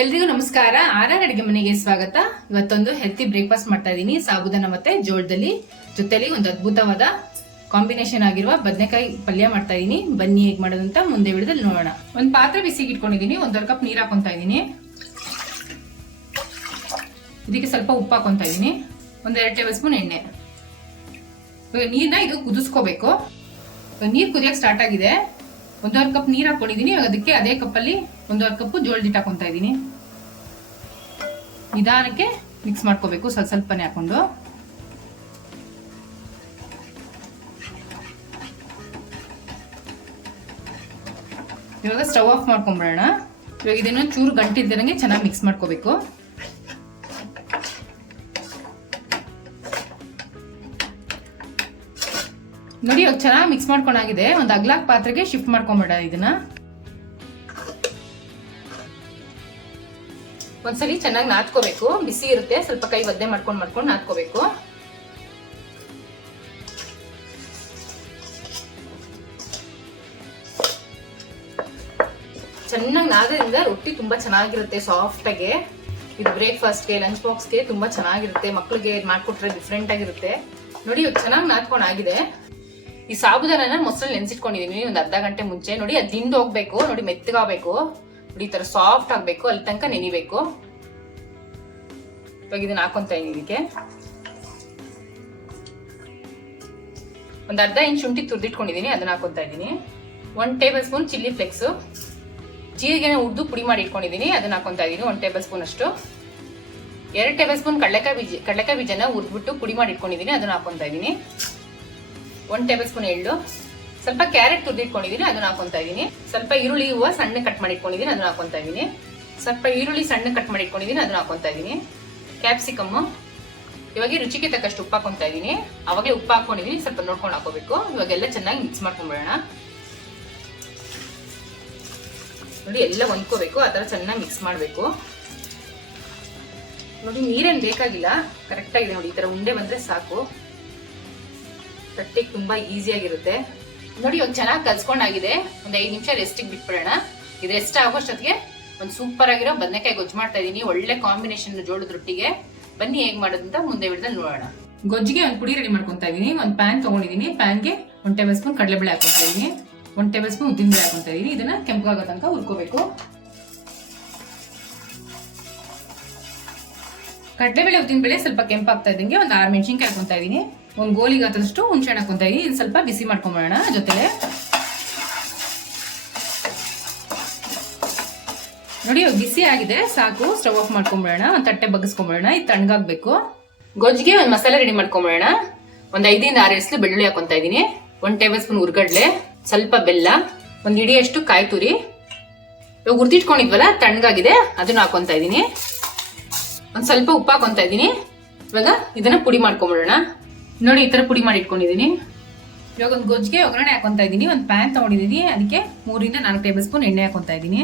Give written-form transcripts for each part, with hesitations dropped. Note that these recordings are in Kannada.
ಎಲ್ರಿಗೂ ನಮಸ್ಕಾರ. ಆರ್ಆರ್ ಅಡಿಗೆ ಮನೆಗೆ ಸ್ವಾಗತ. ಇವತ್ತೊಂದು ಹೆಲ್ತಿ ಬ್ರೇಕ್ಫಾಸ್ಟ್ ಮಾಡ್ತಾ ಇದೀನಿ. ಸಾಬುದಾನ ಮತ್ತೆ ಜೋಳದಲ್ಲಿ ಜೊತೆಲಿ ಒಂದು ಅದ್ಭುತವಾದ ಕಾಂಬಿನೇಷನ್ ಆಗಿರುವ ಬದನೆಕಾಯಿ ಪಲ್ಯ ಮಾಡ್ತಾ ಇದೀನಿ. ಬನ್ನಿ ಹೇಗ್ ಮಾಡೋದಂತ ಮುಂದೆ ವಿಡಿಯೋದಲ್ಲಿ ನೋಡೋಣ. ಒಂದು ಪಾತ್ರೆ ಬಿಸಿಗೆ ಇಟ್ಕೊಂಡಿದೀನಿ. 1.5 ಕಪ್ ನೀರು ಹಾಕೊಂತಾ ಇದೀನಿ. ಇದಕ್ಕೆ ಸ್ವಲ್ಪ ಉಪ್ಪು ಹಾಕೊಂತಾ ಇದೀನಿ. 1-2 ಟೇಬಲ್ ಸ್ಪೂನ್ ಎಣ್ಣೆ. ನೀರನ್ನ ಇದು ಕುದಿಸ್ಕೋಬೇಕು. ನೀರು ಕುದಿಯಕ್ಕೆ ಸ್ಟಾರ್ಟ್ ಆಗಿದೆ. 1.5 ಕಪ್ ನೀರು ಹಾಕೊಂಡಿದೀನಿ. ಅದಕ್ಕೆ ಅದೇ ಕಪ್ಪಲ್ಲಿ 1.5 ಕಪ್ ಜೋಳದ ಹಿಟ್ಟು ಹಾಕೊಂತಾ ಇದೀನಿ. ನಿಧಾನಕ್ಕೆ ಮಿಕ್ಸ್ ಮಾಡ್ಕೋಬೇಕು, ಸ್ವಲ್ಪನೇ ಹಾಕೊಂಡು. ಇವಾಗ ಸ್ಟವ್ ಆಫ್ ಮಾಡ್ಕೊಂಡ್ಬಿಡೋಣ. ಇವಾಗ ಇದನ್ನು ಚೂರು ಗಂಟಿಲ್ದಿರಂಗೆ ಚೆನ್ನಾಗಿ ಮಿಕ್ಸ್ ಮಾಡ್ಕೋಬೇಕು. ನೋಡಿ ಇವಾಗ ಚೆನ್ನಾಗಿ ಮಿಕ್ಸ್ ಮಾಡ್ಕೊಂಡಾಗಿದೆ. ಒಂದು ಅಗ್ಲಾಕ್ ಪಾತ್ರೆಗೆ ಶಿಫ್ಟ್ ಮಾಡ್ಕೊಂಡ್ಬಿಡ. ಇದನ್ನ ಒಂದ್ಸಲಿ ಚೆನ್ನಾಗಿ ನಾದ್ಕೋಬೇಕು. ಬಿಸಿ ಇರುತ್ತೆ, ಸ್ವಲ್ಪ ಕೈ ಒದ್ದೆ ಮಾಡ್ಕೊಂಡು ನಾದ್ಕೋಬೇಕು. ಚೆನ್ನಾಗಿ ನಾದ್ರಿಂದ ರೊಟ್ಟಿ ತುಂಬಾ ಚೆನ್ನಾಗಿರುತ್ತೆ, ಸಾಫ್ಟ್ ಆಗಿ. ಇದು ಬ್ರೇಕ್ಫಾಸ್ಟ್ಗೆ, ಲಂಚ್ ಬಾಕ್ಸ್ಗೆ ತುಂಬಾ ಚೆನ್ನಾಗಿರುತ್ತೆ. ಮಕ್ಳಿಗೆ ಮಾಡ್ಕೊಟ್ರೆ ಡಿಫ್ರೆಂಟ್ ಆಗಿರುತ್ತೆ. ನೋಡಿ ಇವಾಗ ಚೆನ್ನಾಗಿ ನಾದ್ಕೊಂಡಾಗಿದೆ. ಈ ಸಾಬುದಾನ ಮೊಸರಲ್ಲಿ ನೆನ್ಸಿಟ್ಕೊಂಡಿದೀನಿ ಒಂದು ಅರ್ಧ ಗಂಟೆ ಮುಂಚೆ. ನೋಡಿ ಅದು ದಿಂದು ಹೋಗ್ಬೇಕು. ನೋಡಿ ಮೆತ್ತಗಾಗಬೇಕು. ನೋಡಿ ಈ ತರ ಸಾಫ್ಟ್ ಆಗ್ಬೇಕು, ಅಲ್ಲಿ ತನಕ ನೆನಿಬೇಕು. ಇವಾಗ ಇದನ್ನ ಹಾಕೊಂತ ಇದೀನಿ. ಇದಕ್ಕೆ ಒಂದು ಅರ್ಧ ಇಂಚ್ ಶುಂಠಿ ತುರ್ದಿಟ್ಕೊಂಡಿದೀನಿ, ಅದನ್ನ ಹಾಕೊಂತ ಇದೀನಿ. 1 ಟೇಬಲ್ ಸ್ಪೂನ್ ಚಿಲ್ಲಿ ಫ್ಲೇಕ್ಸ್, ಜೀರಿಗೆನ ಉರ್ದು ಪುಡಿ ಮಾಡಿ ಇಟ್ಕೊಂಡಿದೀನಿ, ಅದನ್ನ ಹಾಕೊಂತ ಇದೀನಿ. 1 ಟೇಬಲ್ ಸ್ಪೂನ್ ಅಷ್ಟು. 2 ಟೇಬಲ್ ಸ್ಪೂನ್ ಕಡಲೆಕಾಯಿ ಬೀಜನ ಉರ್ದ್ಬಿಟ್ಟು ಪುಡಿ ಮಾಡಿ ಇಟ್ಕೊಂಡಿದೀನಿ, ಅದನ್ನ ಹಾಕೊಂತ ಇದೀನಿ. 1 ಟೇಬಲ್ ಸ್ಪೂನ್ ಎಳ್ಳು, ಸ್ವಲ್ಪ ಕ್ಯಾರೆಟ್ ತುರ್ದಿಟ್ಕೊಂಡಿದೀನಿ, ಅದನ್ನ ಹಾಕೊಂತ ಇದೀನಿ. ಸ್ವಲ್ಪ ಈರುಳ್ಳಿ ಹೂವು ಸಣ್ಣ ಕಟ್ ಮಾಡಿ ಇಟ್ಕೊಂಡಿದೀನಿ, ಅದನ್ನ ಹಾಕೊಂತ ಇದೀನಿ. ಸ್ವಲ್ಪ ಈರುಳ್ಳಿ ಸಣ್ಣ ಕಟ್ ಮಾಡಿ ಇಟ್ಕೊಂಡಿದೀನಿ, ಅದನ್ನ ಹಾಕೊಂತ ಇದೀನಿ. ಕ್ಯಾಪ್ಸಿಕಮ್, ಇವಾಗ ರುಚಿಗೆ ತಕ್ಕಷ್ಟು ಉಪ್ಪು ಹಾಕೊಂತ ಇದೀನಿ. ಅವಾಗಲೇ ಉಪ್ಪು ಹಾಕೊಂಡಿದೀನಿ, ಸ್ವಲ್ಪ ನೋಡ್ಕೊಂಡು ಹಾಕೋಬೇಕು. ಇವಾಗೆಲ್ಲ ಚೆನ್ನಾಗಿ ಮಿಕ್ಸ್ ಮಾಡ್ಕೊಂಡ್ಬಿಡೋಣ. ನೋಡಿ ಎಲ್ಲ ಹೊಂದ್ಕೋಬೇಕು, ಆ ತರ ಚೆನ್ನಾಗಿ ಮಿಕ್ಸ್ ಮಾಡಬೇಕು. ನೋಡಿ ನೀರೇನು ಬೇಕಾಗಿಲ್ಲ, ಕರೆಕ್ಟ್ ಆಗಿದೆ. ನೋಡಿ ಈ ತರ ಉಂಡೆ ಬಂದ್ರೆ ಸಾಕು. ತಟ್ಟೆಗೆ ತುಂಬಾ ಈಸಿ ಆಗಿರುತ್ತೆ. ನೋಡಿ ಇವಾಗ ಚೆನ್ನಾಗಿ ಕಲ್ಸ್ಕೊಂಡಾಗಿದೆ. ಒಂದು 5 ನಿಮಿಷ ರೆಸ್ಟಿಗೆ ಬಿಟ್ಬಿಡೋಣ. ಇದು ರೆಸ್ಟ್ ಆಗೋಷ್ಟೊತ್ತಿಗೆ ಒಂದು ಸೂಪರ್ ಆಗಿರೋ ಬದನೆಕಾಯಿ ಗೊಜ್ಜು ಮಾಡ್ತಾ ಇದೀನಿ. ಒಳ್ಳೆ ಕಾಂಬಿನೇಷನ್ ಜೋಳದ ರೊಟ್ಟಿಗೆ. ಬನ್ನಿ ಹೇಗ್ ಮಾಡೋದಂತ ಮುಂದೆ ವಿಡಿಯೋದಲ್ಲಿ ನೋಡೋಣ. ಗೊಜ್ಜಿಗೆ ಒಂದು ಪುಡಿ ರೆಡಿ ಮಾಡ್ಕೊಂತಾ ಇದೀನಿ. ಒಂದು ಪ್ಯಾನ್ ತಗೊಂಡಿದೀನಿ. ಪ್ಯಾನ್ಗೆ 1 ಟೇಬಲ್ ಸ್ಪೂನ್ ಕಡಲೆಬೇಳೆ ಹಾಕೊಂತಾ ಇದೀನಿ. 1 ಟೇಬಲ್ ಸ್ಪೂನ್ ಉದ್ದಿನಬೇಳೆ ಹಾಕೊಂತಾ ಇದೀನಿ. ಇದನ್ನ ಕೆಂಪಗಾಗೋ ತನಕ ಹುರ್ಕೋಬೇಕು. ಕಡಲೆಬೇಳೆ ಉದ್ದಿನಬೇಳೆ ಸ್ವಲ್ಪ ಕೆಂಪಾಗ್ತಾ ಇದ್ದಂಗೆ ಒಂದು 6 ಮೆಣಸಿನ್ಕಾಯಿ ಹಾಕೊಂತಾ ಇದೀನಿ. ಒಂದು ಗೋಲಿಗೆ ಹಾಕಿದಷ್ಟು ಹುಣಸೆ ಹಣ್ಣು ಹಾಕೊಂತಾ ಇದೀನಿ. ಇದು ಸ್ವಲ್ಪ ಬಿಸಿ ಮಾಡ್ಕೊಂಡ್ಬಿಡೋಣ ಜೊತೆಲೆ. ನೋಡಿ ಇವಾಗ ಬಿಸಿ ಆಗಿದೆ, ಸಾಕು. ಸ್ಟವ್ ಆಫ್ ಮಾಡ್ಕೊಂಡ್ಬಿಡೋಣ. ಒಂದು ತಟ್ಟೆ ಬಗ್ಗಿಸ್ಕೊಂಡ್ಬಿಡೋಣ. ಇದು ತಣ್ಣಗಾಗ್ಬೇಕು. ಗೊಜ್ಜಿಗೆ ಒಂದು ಮಸಾಲೆ ರೆಡಿ ಮಾಡ್ಕೊಂಡ್ಬಿಡೋಣ. ಒಂದು 5-6 ಎಸಳು ಬೆಳ್ಳುಳ್ಳಿ ಹಾಕೊಂತಾ ಇದೀನಿ. 1 ಟೇಬಲ್ ಸ್ಪೂನ್ ಹುರ್ಗಡ್ಲೆ, ಸ್ವಲ್ಪ ಬೆಲ್ಲ, ಒಂದು ಇಡಿಯಷ್ಟು ಕಾಯಿ ತುರಿ. ಇವಾಗ ಹುರ್ದಿಟ್ಕೊಂಡಿದ್ವಲ್ಲ, ತಣ್ಣಗಾಗಿದೆ, ಅದನ್ನ ಹಾಕೊಂತಾ ಇದೀನಿ. ಒಂದು ಸ್ವಲ್ಪ ಉಪ್ಪು ಹಾಕೊಂತಾ ಇದೀನಿ. ಇವಾಗ ಇದನ್ನ ಪುಡಿ ಮಾಡ್ಕೊಂಡ್ಬಿಡೋಣ. ನೋಡಿ ಈ ತರ ಪುಡಿ ಮಾಡಿ ಇಟ್ಕೊಂಡಿದೀನಿ. ಇವಾಗ ಒಂದು ಗೊಜ್ಜಿಗೆ ಒಗ್ಗರಣೆ ಹಾಕೊಂತಾ ಇದೀನಿ. ಒಂದು ಪ್ಯಾನ್ ತಗೊಂಡಿದೀನಿ, ಅದಕ್ಕೆ 3-4 ಟೇಬಲ್ ಸ್ಪೂನ್ ಎಣ್ಣೆ ಹಾಕೊಂತಾ ಇದೀನಿ.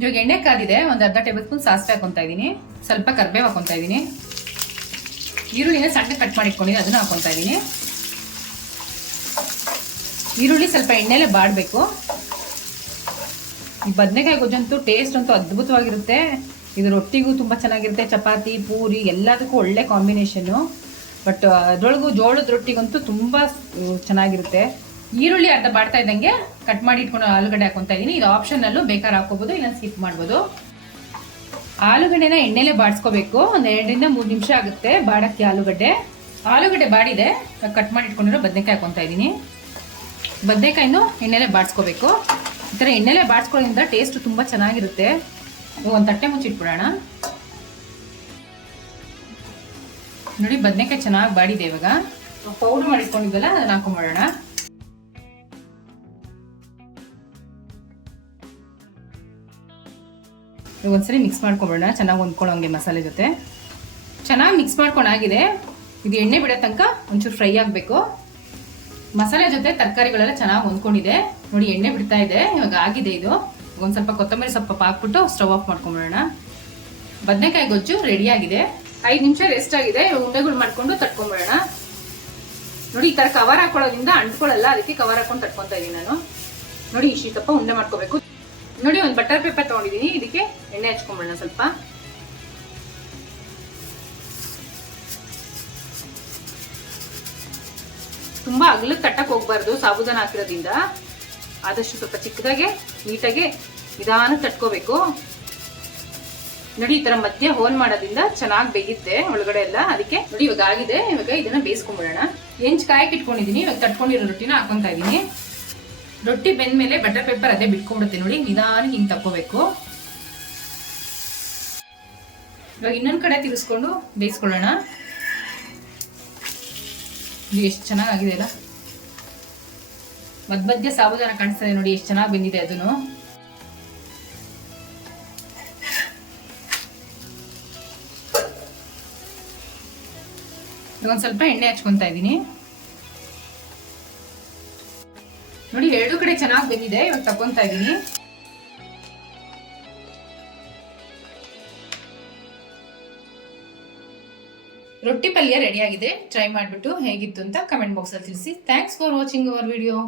ಇವಾಗ ಎಣ್ಣೆ ಕಾದಿದೆ. ಒಂದು ಅರ್ಧ ಟೇಬಲ್ ಸ್ಪೂನ್ ಸಾಸಿವೆ ಹಾಕೊಂತಾ ಇದೀನಿ. ಸ್ವಲ್ಪ ಕರಿಬೇವು ಹಾಕೊಂತಾ ಇದೀನಿ. ಈರುಳ್ಳಿನ ಸಣ್ಣ ಕಟ್ ಮಾಡಿ ಇಟ್ಕೊಂಡಿದ್ದೀನಿ, ಅದನ್ನ ಹಾಕೊಂತಾ ಇದೀನಿ. ಈರುಳ್ಳಿ ಸ್ವಲ್ಪ ಎಣ್ಣೆಲೆ ಬಾಡ್ಬೇಕು. ಈ ಬದನೆಕಾಯಿ ಗೊಜ್ಜಂತೂ ಟೇಸ್ಟ್ ಅಂತೂ ಅದ್ಭುತವಾಗಿರುತ್ತೆ. ಇದು ರೊಟ್ಟಿಗೂ ತುಂಬಾ ಚೆನ್ನಾಗಿರುತ್ತೆ, ಚಪಾತಿ, ಪೂರಿ ಎಲ್ಲದಕ್ಕೂ ಒಳ್ಳೆ ಕಾಂಬಿನೇಷನ್. ಬಟ್ ಅದ್ರೊಳಗೂ ಜೋಳದ ರೊಟ್ಟಿಗಂತೂ ತುಂಬಾ ಚೆನ್ನಾಗಿರುತ್ತೆ. ಈರುಳ್ಳಿ ಅರ್ಧ ಬಾಡ್ತಾ ಇದ್ದಂಗೆ ಕಟ್ ಮಾಡಿ ಇಟ್ಕೊಂಡು ಆಲೂಗಡ್ಡೆ ಹಾಕೊಂತಾ ಇದೀನಿ. ಇದು ಆಪ್ಷನ್ ಅಲ್ಲೂ ಬೇಕಾದ್ರೆ ಹಾಕೋಬಹುದು, ಇಲ್ಲ ಸ್ಕಿಪ್ ಮಾಡ್ಬೋದು. ಆಲೂಗಡ್ಡೆನ ಎಣ್ಣೆಲೆ ಬಾಡಿಸ್ಕೋಬೇಕು. ಒಂದು 2-3 ನಿಮಿಷ ಆಗುತ್ತೆ ಬಾಡಕ್ಕೆ ಆಲೂಗಡ್ಡೆ ಬಾಡಿದೆ. ಕಟ್ ಮಾಡಿ ಇಟ್ಕೊಂಡಿರೋ ಬದನೆಕಾಯಿ ಹಾಕೊಂತಾ ಇದೀನಿ. ಬದನೆಕಾಯಿನೂ ಎಣ್ಣೆಲೆ ಬಾಡಿಸ್ಕೋಬೇಕು. ಈ ತರ ಎಣ್ಣೆಲೆ ಬಾಡಿಸ್ಕೊಳ್ಳೋದ್ರಿಂದ ಟೇಸ್ಟ್ ತುಂಬಾ ಚೆನ್ನಾಗಿರುತ್ತೆ. ಒಂದು ತಟ್ಟೆ ಮುಚ್ಚಿಟ್ಬಿಡೋಣ. ನೋಡಿ ಬದನೆಕಾಯಿ ಚೆನ್ನಾಗಿ ಬಾಡಿದೆ. ಇವಾಗ ಪೌಡರ್ ಮಾಡಿಟ್ಕೊಂಡಿದ್ದಲ್ಲ, ಅದನ್ನ ಹಾಕೊಂಡ್ಬಿಡೋಣ. ಒಂದ್ಸರಿ ಮಿಕ್ಸ್ ಮಾಡ್ಕೊಂಡ್ಬಿಡೋಣ, ಚೆನ್ನಾಗಿ ಹೊಂದ್ಕೊಳ್ಳೋಂಗೆ ಮಸಾಲೆ ಜೊತೆ. ಚೆನ್ನಾಗಿ ಮಿಕ್ಸ್ ಮಾಡ್ಕೊಂಡಾಗಿದೆ. ಇದು ಎಣ್ಣೆ ಬಿಡೋ ತನಕ ಒಂಚೂರು ಫ್ರೈ ಆಗಬೇಕು. ಮಸಾಲೆ ಜೊತೆ ತರಕಾರಿಗಳೆಲ್ಲ ಚೆನ್ನಾಗಿ ಹೊಂದ್ಕೊಂಡಿದೆ. ನೋಡಿ ಎಣ್ಣೆ ಬಿಡ್ತಾ ಇದೆ. ಇವಾಗ ಆಗಿದೆ ಇದು. ಒಂದು ಸ್ವಲ್ಪ ಕೊತ್ತಂಬರಿ ಸೊಪ್ಪು ಹಾಕ್ಬಿಟ್ಟು ಸ್ಟವ್ ಆಫ್ ಮಾಡ್ಕೊಂಡ್ಬಿಡೋಣ. ಬದನೆಕಾಯಿ ಗೊಜ್ಜು ರೆಡಿ ಆಗಿದೆ. 5 ನಿಮಿಷ ರೆಸ್ಟ್ ಆಗಿದೆ. ಉಂಡೆಗಳು ಮಾಡ್ಕೊಂಡು ತಟ್ಕೊಂಡ್ಬಿಡೋಣ. ನೋಡಿ ಈ ತರ ಕವರ್ ಹಾಕೊಳ್ಳೋದ್ರಿಂದ ಅಂಟ್ಕೊಳ್ಳಲ್ಲ, ಅದಕ್ಕೆ ಕವರ್ ಹಾಕೊಂಡು ತಟ್ಕೊಂತಾ ಇದೀನಿ ನಾನು. ನೋಡಿ ಇಷ್ಟು ದಪ್ಪ ಉಂಡೆ ಮಾಡ್ಕೋಬೇಕು. ನೋಡಿ ಒಂದು ಬಟರ್ ಪೇಪರ್ ತಗೊಂಡಿದ್ದೀನಿ, ಇದಕ್ಕೆ ಎಣ್ಣೆ ಹಚ್ಕೊಂಡ್ಬಿಡೋಣ ಸ್ವಲ್ಪ. ತುಂಬಾ ಅಗಲಕ್ಕೆ ತಟ್ಟಕ್ಕೆ ಹೋಗ್ಬಾರ್ದು, ಸಾಬೂದಾನ ಹಾಕಿರೋದ್ರಿಂದ ಆದಷ್ಟು ಸ್ವಲ್ಪ ಚಿಕ್ಕದಾಗೆ ನೀಟಾಗೆ ನಿಧಾನ ತಟ್ಕೋಬೇಕು. ನೋಡಿ ಈ ತರ ಮಧ್ಯ ಹೋಲ್ ಮಾಡೋದ್ರಿಂದ ಚೆನ್ನಾಗಿ ಬೇಯುತ್ತೆ ಒಳಗಡೆ ಎಲ್ಲ. ಅದಕ್ಕೆ ನೋಡಿ ಇವಾಗ ಆಗಿದೆ, ಇವಾಗ ಇದನ್ನ ಬೇಯಿಸ್ಕೊಂಡ್ಬಿಡೋಣ. ಹೆಂಚ್ ಕಾಯಕ್ಕೆ ಇಟ್ಕೊಂಡಿದೀನಿ, ಇವಾಗ ತಟ್ಕೊಂಡಿರೋ ರೊಟ್ಟಿನ ಹಾಕೊಂತಾ ಇದೀನಿ. ರೊಟ್ಟಿ ಬೆಂದ್ಮೇಲೆ ಬಟರ್ ಪೇಪರ್ ಅದೇ ಬಿಟ್ಕೊಂಡ್ಬಿಡುತ್ತೆ ನೋಡಿ, ನಿಧಾನ ಹಿಂಗ್ ತಕ್ಕೋಬೇಕು. ಇವಾಗ ಇನ್ನೊಂದ್ ಕಡೆ ತಿರ್ಸ್ಕೊಂಡು ಬೇಯಿಸ್ಕೊಳ್ಳೋಣ. ಇದು ಎಷ್ಟು ಚೆನ್ನಾಗಿದೆ ಅಲ್ಲ, ಮಧ್ಯ ಸಾಬೂದಾನ ಕಾಣಿಸ್ತದೆ ನೋಡಿ, ಎಷ್ಟು ಚೆನ್ನಾಗಿ ಬೆಂದಿದೆ ಅದನ್ನು. ಒಂದ್ ಸ್ವಲ್ಪ ಎಣ್ಣೆ ಹಚ್ಕೊಂತಾ ಇದ್ದೀನಿ. ನೋಡಿ ಎರಡು ಕಡೆ ಚೆನ್ನಾಗಿ ಬೆಂದಿದೆ, ಇವಾಗ ತಕೊಂತಾ ಇದ್ದೀನಿ. ರೊಟ್ಟಿ ಪಲ್ಯ ರೆಡಿ ಆಗಿದೆ. ಟ್ರೈ ಮಾಡಿಬಿಟ್ಟು ಹೇಗಿತ್ತು ಅಂತ ಕಮೆಂಟ್ ಬಾಕ್ಸ್ ಅಲ್ಲಿ ತಿಳಿಸಿ. Thanks for watching our video.